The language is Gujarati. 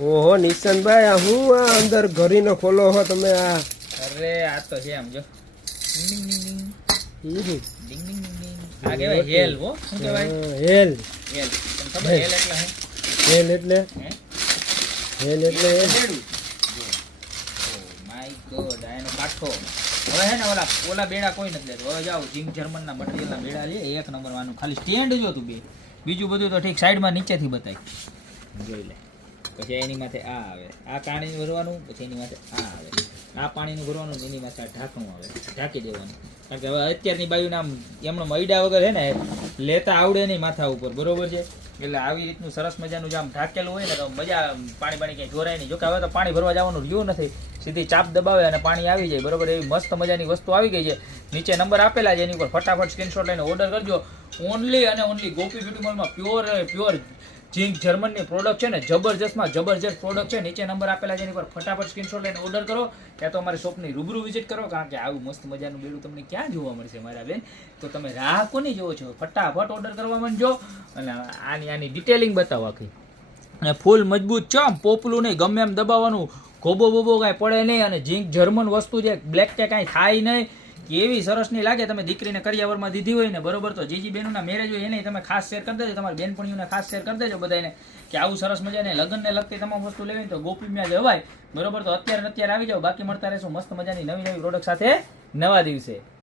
ઓહો નિશાનભાઈ આ હું આ અંદર ઘરીનો ખોલો હો તમે આ અરે આ તો છે આમ જો ડિંગ ડિંગ ડિંગ હમ. ડિંગ ડિંગ ડિંગ ડિંગ. આ કહેવાય હેલ હો. શું કહેવાય? હેલ હેલ. તમને ખબર હેલ એટલે શું? હેલ એટલે હે? હેલ એટલે બેડું. ઓ માય ગોડ આ એનો કાઠો. હવે હે ને ઓલા બેડા કોઈ નથી લેતું. હવે જાઓ જીંગ જર્મનના મટીરિયલના બેડા લે એક નંબર વાનું. ખાલી સ્ટેન્ડ જો તું બે. બીજું બધું તો ઠીક સાઈડમાં નીચેથી બતાય. જોઈ લે. પછી એની માથે આ આવે. આ પાણીનું ભરવાનું પછી એની માથે આ આવે. આ પાણીનું ભરવાનું એની માથે આ ઢાંકણું આવે. ઢાંકી દેવાનું. કારણ કે હવે અત્યારની બાયુને આમ એમનો મૈડા વગર છે ને લેતા આવડે નહીં માથા ઉપર બરોબર છે. એટલે આવી રીતનું સરસ મજાનું જે આમ ઢાંકેલું હોય ને તો મજા પાણી ક્યાંય જોરાય નહીં. જોકે હવે તો પાણી ભરવા જવાનું રહ્યું નથી. સીધી ચાપ દબાવે અને પાણી આવી જાય બરોબર. એવી મસ્ત મજાની વસ્તુ આવી ગઈ છે. નીચે નંબર આપેલા છે એની ઉપર ફટાફટ સ્ક્રીનશોટ લઈને ઓર્ડર કરજો. ઓનલી અને ઓનલી ગોપી બ્યુટી મોલમાં પ્યોર જીંક જર્મનની પ્રોડક્ટ છે ને જબરજસ્તમાં જબરજસ્ત પ્રોડક્ટ છે. નીચે નંબર આપેલા છે એની પર ફટાફટ સ્ક્રીનશોટ લઈને ઓર્ડર કરો ત્યાં તો અમારી શોપની રૂબરૂ વિઝિટ કરો. કારણ કે આવું મસ્ત મજાનું બેડું તમને ક્યાં જોવા મળશે મારા બેન. તો તમે રાહ કોની જોવો છો? ફટાફટ ઓર્ડર કરવા માંડજો અને આની ડિટેલિંગ બતાવો આખી. અને ફૂલ મજબૂત છે આમ પોપલું નહીં ગમે એમ દબાવવાનું ગોબો બોબો કાંઈ પડે નહીં. અને જીંક જર્મન વસ્તુ છે બ્લેક કે કાંઈ થાય નહીં. એવી સરસ નહીં લાગે. તમે દીકરીને કરિયાવરમાં દીધી હોય ને બરોબર તો જીજી બેનોના મેરેજ હોય એને તમે ખાસ શેર કરી દેજો. તમારી બેનપણીઓને ખાસ શેર કરી દેજો બધાને કે આવું સરસ મજાને લગ્નને લગતી તમામ વસ્તુ લેવી તો ગોપીમાં જવાય બરોબર. તો અત્યારે આવી જાઓ. બાકી મળતા રહેશું મસ્ત મજાની નવી પ્રોડક્ટ સાથે નવા દિવસે.